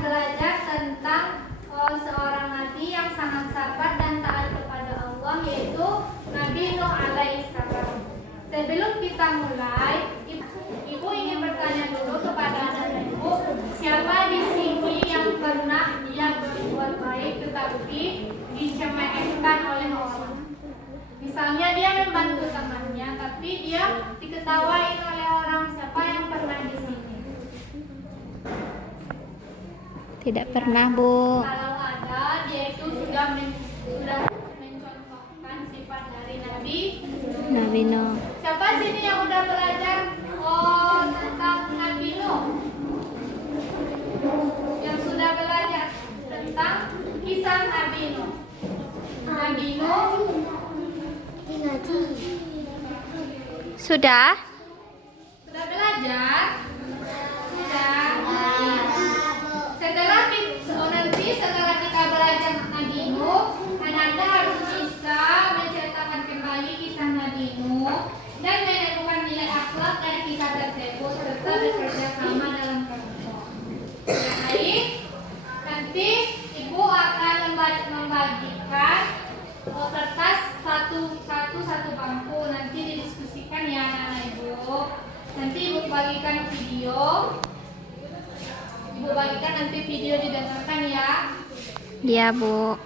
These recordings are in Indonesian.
belajar tentang seorang nabi yang sangat sabar dan taat kepada Allah, yaitu Nabi Nuh alaihissalam. Sebelum kita mulai, Ibu ingin bertanya dulu kepada anak-ibu, siapa di sini yang pernah dia berbuat baik tetapi dicemehkan oleh orang? Misalnya dia membantu temannya, tapi dia diketawain oleh orang. Siapa yang pernah di sini? Tidak pernah, Bu. Kalau ada, dia itu sudah mencontohkan sifat dari Nabi Nuh. Siapa sini yang udah belajar tentang Nabi Nuh? Yang sudah belajar tentang kisah Nabi Nuh. Nabi Nuh Sudah? Sudah belajar? Sudah. Setelah kita belajar Nabi Nuh, Anda harus bisa menceritakan kembali kisah Nabi Nuh dan menemukan nilai akhlak dari kisah tersebut serta bekerja sama dalam kelompok. Baik, nanti Ibu akan membagikan kertas satu bangku. Nanti didiskusikan ya anak-anak Ibu. Nanti Ibu bagikan video. Ibu bagikan nanti video didengarkan ya. Iya, Bu.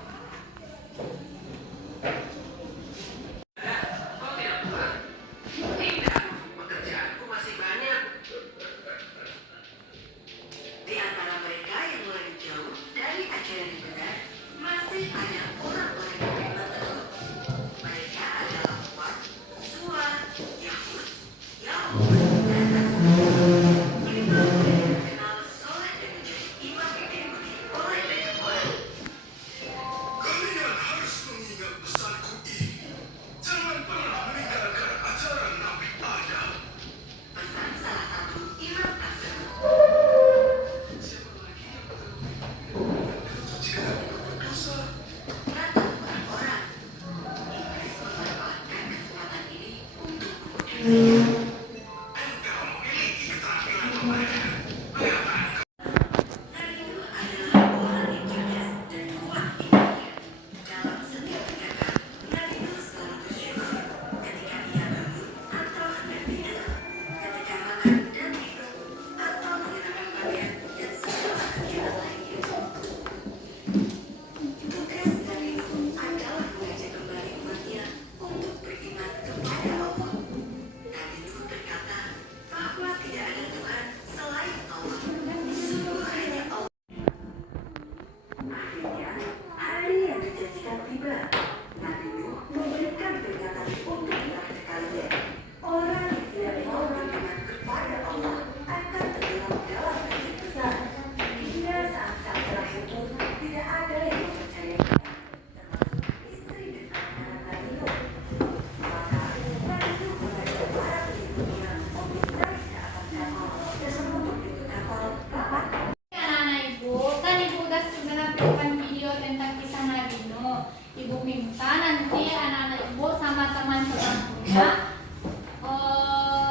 Ibu minta nanti anak-anak Ibu sama teman sebangkunya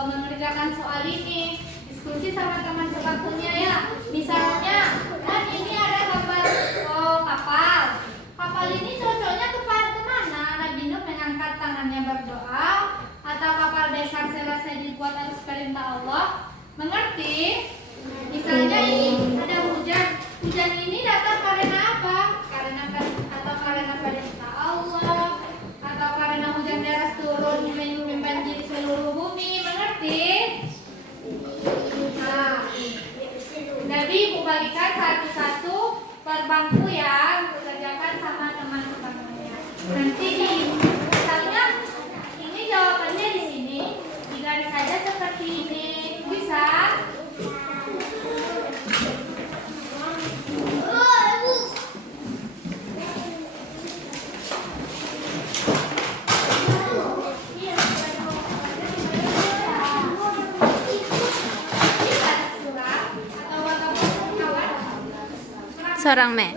mengerjakan soal ini, diskusi sama teman sebangkunya ya. Misalnya, kan ini ada gambar kapal. Kapal ini cocoknya kemana? Nabi Nuh mengangkat tangannya berdoa, atau kapal besar selesai dibuat atas perintah Allah? Mengerti? Misalnya ini ada hujan. Hujan ini datang karena apa? Karena perintah Allah, atau karena hujan deras turun membanjiri seluruh bumi. Mengerti? Nah, jadi Ibu bagikan satu-satu per bangku ya, kerjakan sama teman-temannya. Nanti misalnya ini jawabannya di sini, digaris saja seperti ini. Bisa? Seorang me.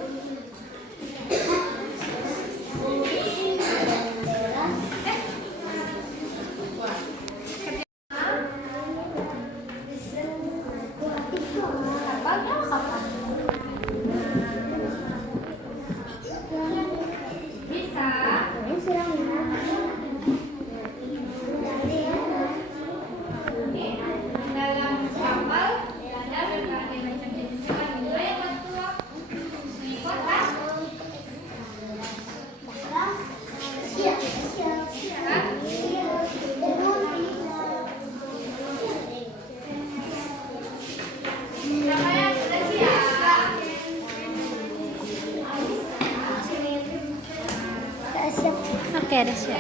Oke, ada siap.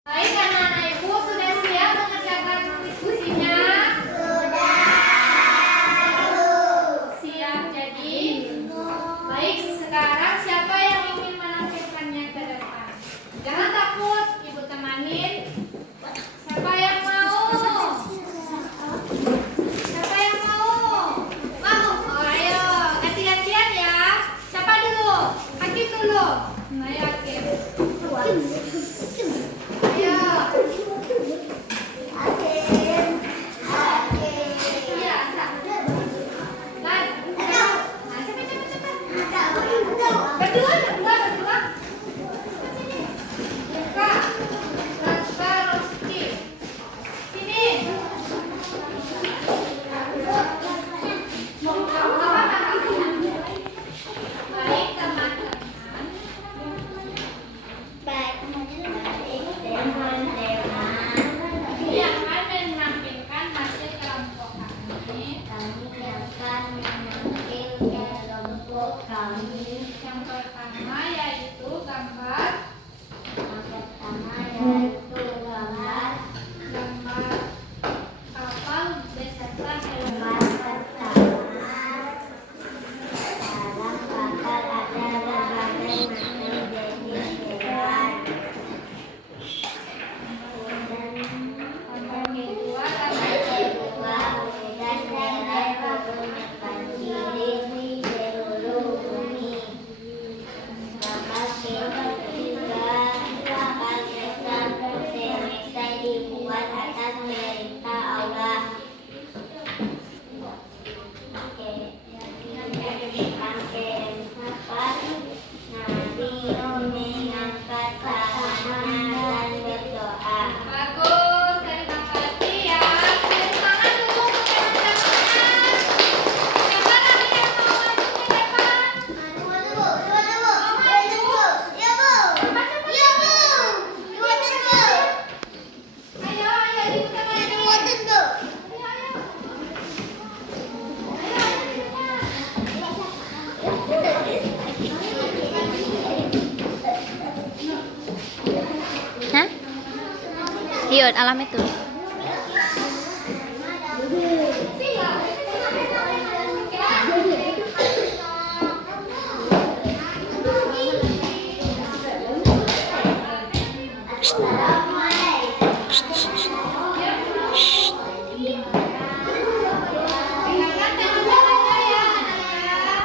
Baik, anak-anak ibu sudah siap mengerjakan diskusinya? Siap, jadi baik, sekarang siapa yang ingin menampilkannya ke depan? Jangan takut, ibu temanin. Siapa yang mau? Siapa yang mau? Mau? Oh, ayo, ganti-gantian ya. Siapa dulu? Hakim dulu. Ayo, Hakim. Ayo. Iya, Lan. Nah, cepat. Berdua. Sini. Buka. Raska, Rosti. Sini. Baik, teman-teman. Ini akan menampilkan hasil kelompok kami. Yang pertama yaitu gambar kapal beserta hewan. Gambar kedua dibuat atas perintah Allah. Nabi Nuh mengangkat tangannya dan berdoa. bagus, terima kasih ya. Beri semangat dulu untuk teman-teman. Siapa lagi yang mau maju ke depan? Ayo, ibu temanin. Hah? Iya, alam itu. Silakan teman-teman ya, anak-anak.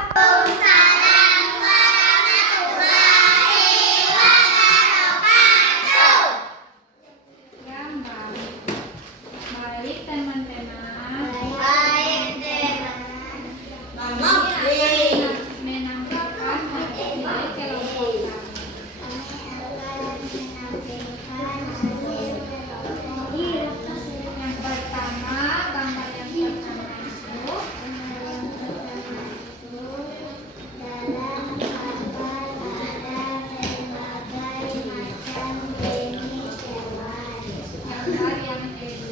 Gambar. Baik, teman-teman. Menampilkan hasil kelompok kami. Yang pertama, gambar yang pertama itu gambar yang kedua. Gambar yang ketiga.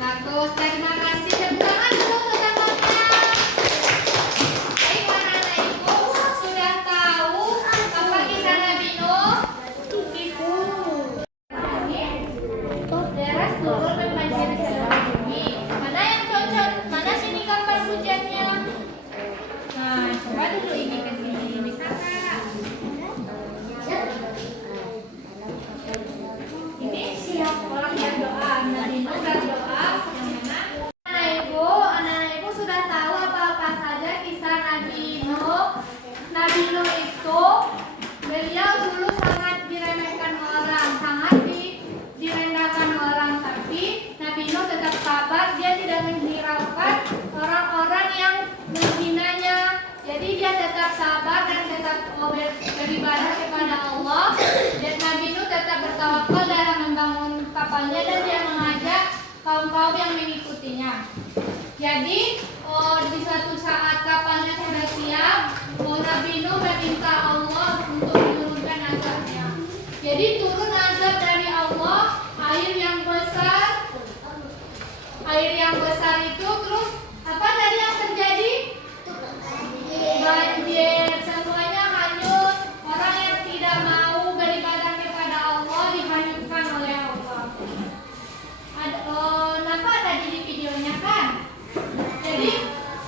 Bagus, terima kasih. Tepuk tangan dulu untuk teman-teman. Baik, anak-anak ibu sudah tahu apa kisah Nabi Nuh? Deras turun membanjiri seluruh bumi. Mana yang cocok? Mana sini gambar hujannya? Nah, coba dulu ini ke sini. Bisa nggak? Ini siap orang yang doa. Nabi Nuh berdoa yang mana? Anak-anak ibu sudah tahu apa-apa saja kisah Nabi Nuh. Nabi Nuh itu beliau dulu sangat tetap sabar dan tetap beribadah kepada Allah. Dan Nabi Nuh tetap bertawakal dalam membangun kapalnya dan dia mengajak kaum-kaum yang mengikutinya. Jadi di suatu saat kapalnya sudah siap, Nabi Nuh meminta Allah untuk menurunkan azabnya. Jadi turun azab dari Allah, air yang besar itu, terus apa tadi yang terjadi? Banjir, semuanya hanyut. Orang yang tidak mau beribadah kepada Allah dihanyutkan oleh Allah. Nampak tadi di videonya kan?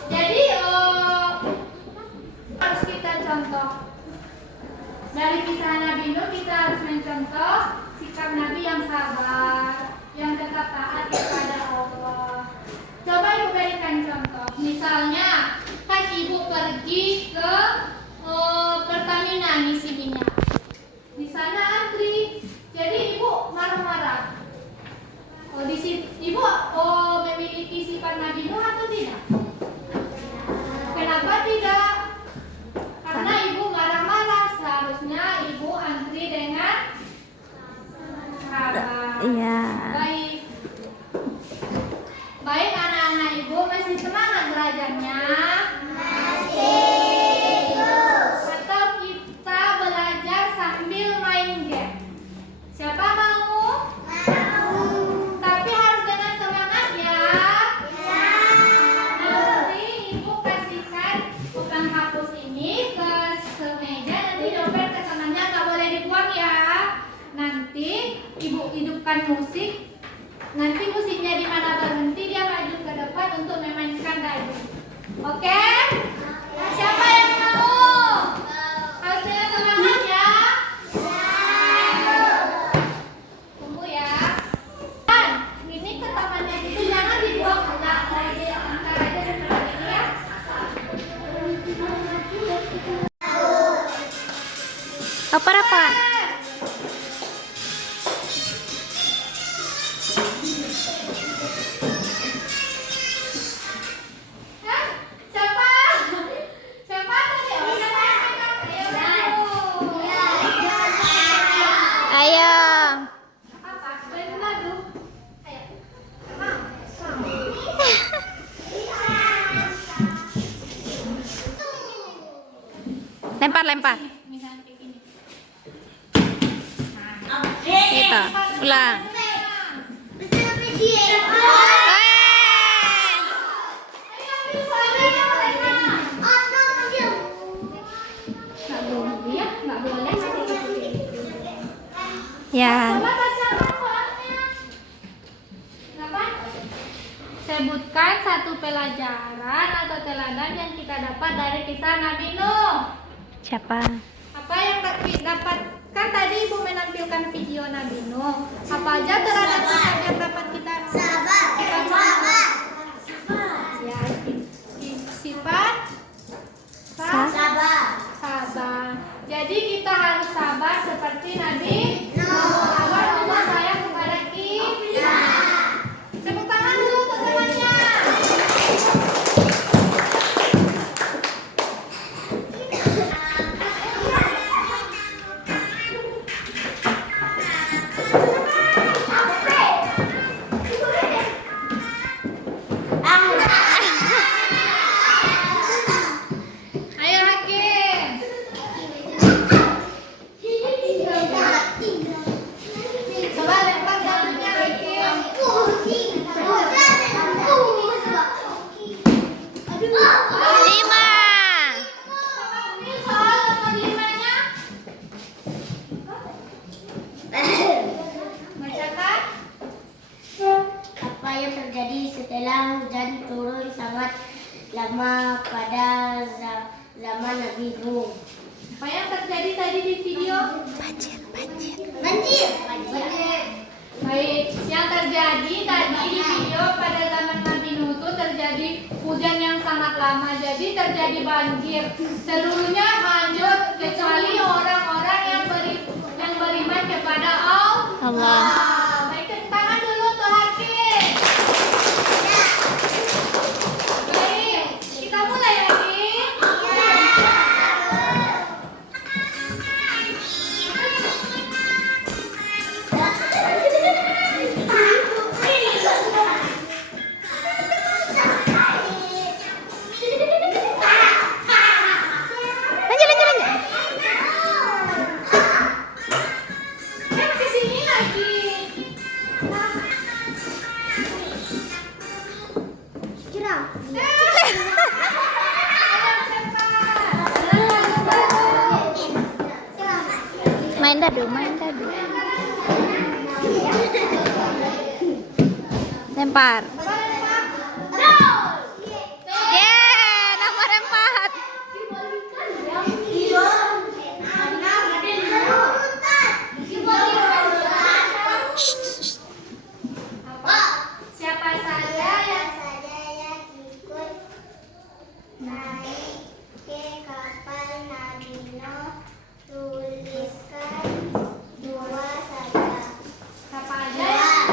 Jadi harus kita contoh. Dari kisah Nabi Nuh kita harus mencontoh sikap Nabi yang sabar, yang tetap taat kepada Allah. Coba ibu berikan contoh. Misalnya, kan ibu pergi ke Pertamina ngisi minyak. Di sana antri, jadi ibu marah-marah. Di situ ibu memiliki sifat Nabi Nuh atau tidak? Kenapa tidak? Karena ibu marah-marah. Seharusnya ibu antri dengan sabar. Iya. Baik anak-anak ibu, masih semangat belajarnya? Atau kita belajar sambil main game? Siapa mau? Tapi harus dengan semangat ya. Nanti ibu kasihkan bukan hapus ini ke semeja, nanti dompet ke temannya nggak boleh dibuang ya. Nanti ibu hidupkan musik. Nanti musiknya di mana berhenti dia maju ke depan untuk memainkan dayung. Oke? Siapa yang mau? Harus dengan semangat ya. Tunggu ya. Dan ini ke tamannya itu jangan dibuang, enggak diangkat aja seperti ini ya. Apa? Siapa tadi? Ayo. Apa? Main madu. Ayo. Lempar. Misalnya kayak gini. Itu. Ulang. Nggak boleh. Ya. Coba baca soalnya. Kenapa? Sebutkan satu pelajaran atau teladan yang kita dapat dari kisah Nabi Nuh. Siapa? Apa yang dapat? Kan tadi ibu menampilkan video Nabi Nuh. Apa aja teladan yang dapat kita? Sabar. Ya, sifat sabar. Jadi kita harus sabar seperti Nabi Nuh. Agar Allah sayang kepada kita. Tepuk tangan dulu untuk temannya. Ayo Hakim. Coba lempar jalannya Hakim. 5. Ini soal nomor 5-nya. Bacakan. Apa yang terjadi setelah hujan turun sangat lama pada zaman Nabi Nuh? Apa yang terjadi tadi di video? Banjir. Baik, yang terjadi tadi di video pada zaman Nabi Nuh itu terjadi hujan yang sangat lama, jadi terjadi banjir. Seluruhnya hancur kecuali orang-orang yang beriman kepada Allah. Baik, tepuk tangan dulu tuh Hakim. Baik, kita mulai lagi. Main dadu, main dadu. Lempar. Yeah, nomor 4. Siapa saja yang ikut naik ke kapal Nabi Nuh, tuliskan 2 saja. siapa aja yang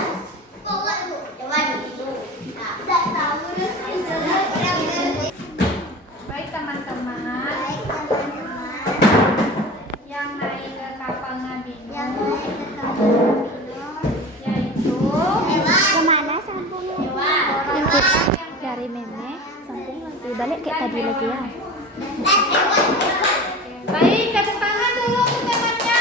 baik teman-teman yang naik ke kapal Nabi Nuh yaitu Kemana sambungnya? Yang kita dari meme sambung lagi balik kayak tadi lagi ya. baik tepuk tangan dulu untuk temannya.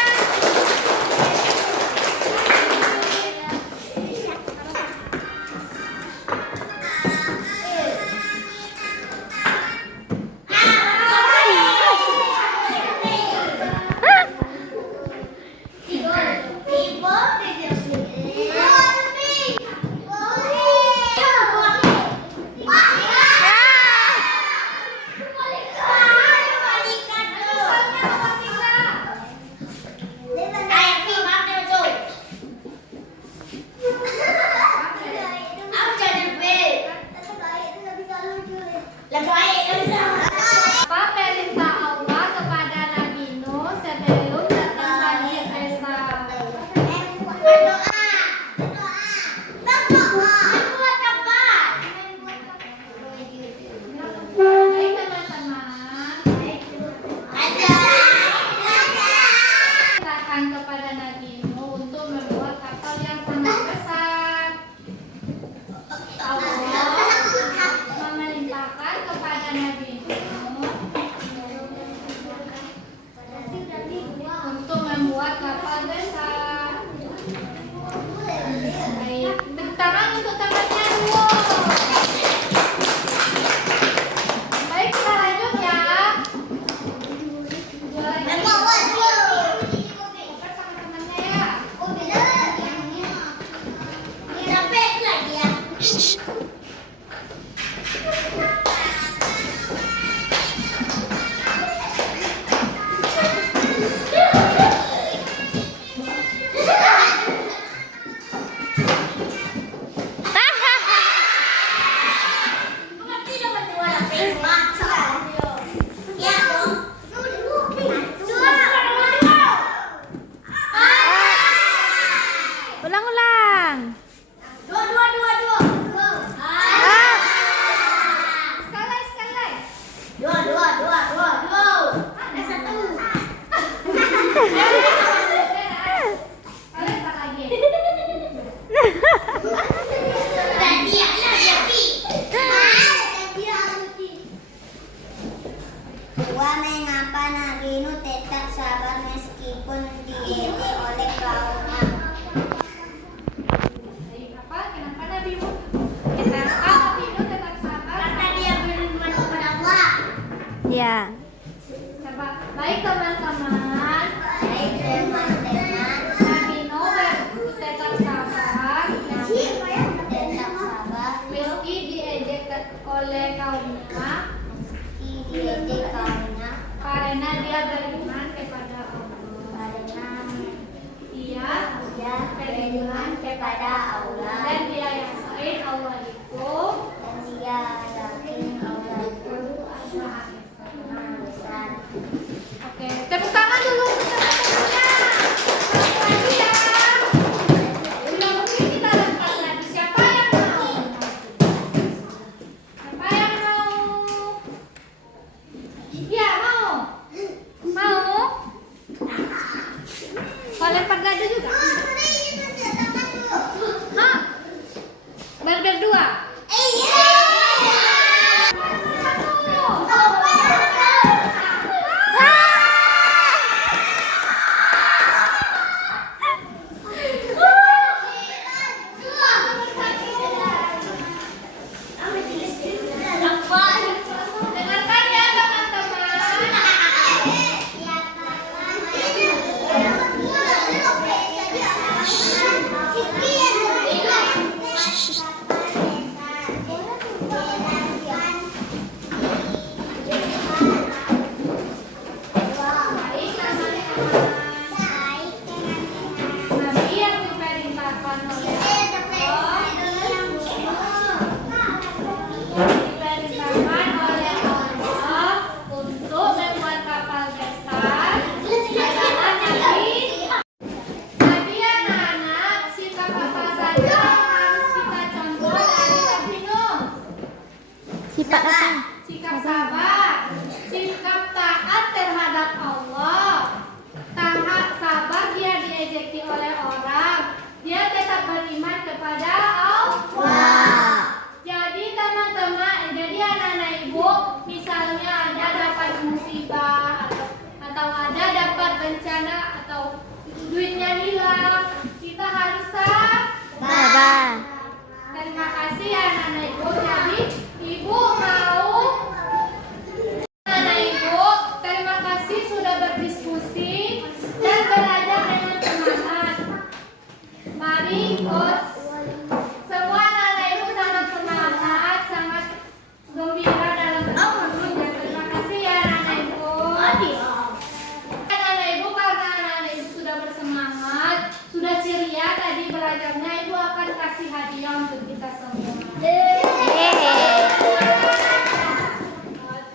Apa perintah Allah kepada Nabi Nuh sebelum datang Bani Israil? Baik teman-teman, perintahkan kepada Nabi Nuh untuk membuat kapal yang sangat besar. Allah memerintahkan kepada Nabi Nuh untuk membuat kapal besar. Baik, beri tangan untuk temannya dulu. Baik, kita lanjut ya. Sama temannya ya. Ulang-ulang. Sekali. Kalian tak lagi. Mengapa Nabi Nuh tetap sabar meskipun diejek oleh kaumnya? Apa? Kenapa Nabi Nuh? Kenapa Nabi Nuh tetap sabar? Karena dia beriman kepada Allah. Ya. Coba. Baik teman-teman. Baik teman-teman, Nabi Nuh tetap sabar. Nabi tetap sabar Meski diejek oleh kaumnya, diejek kaumnya karena dia beriman kepada Allah. karena Dia dia beriman kepada Allah dan dia yakin Allah itu dan dia yakin Allah itu Maha Esa. Maha Besar. Oke, tepuk tangan dulu untuk teman-temannya. Satu lagi ya. Bila mungkin kita lempar lagi. Siapa yang mau? Siapa yang mau? Iya, mau. Mau? Mau lempar dadu juga? Hah? Berdua? Dengarkan ya teman-teman. bencana atau duitnya hilang, kita harus Sabar. terima kasih ya anak-anak ibu. Jadi ibu mau anak ibu terima kasih sudah berdiskusi dan belajar dengan semangat. Mari semua anak ibu sangat semangat, sangat gembira dalam belajar. Terima kasih ya anak ibu. Anak ibu karena anak ibu sudah bersemangat, sudah ceria tadi belajarnya, ibu akan kasih hadiah untuk kita semua.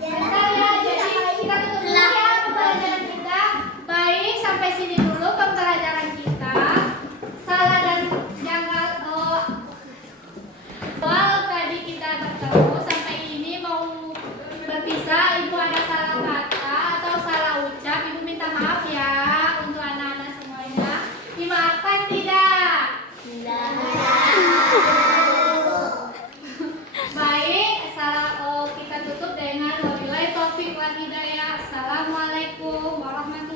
Bentar ya, jadi kita tutup dulu ya pembelajaran kita. Baik, sampai sini dulu pembelajaran kita. Salah dan janggal awal tadi kita bertemu sampai ini mau berpisah. Ibu ada salah kata atau salah ucap, ibu minta maaf ya untuk anak-anak semuanya. Dimaafkan tidak? Baik, kita tutup dengan wabillahi taufiq wal hidayah. Assalamualaikum warahmatullahi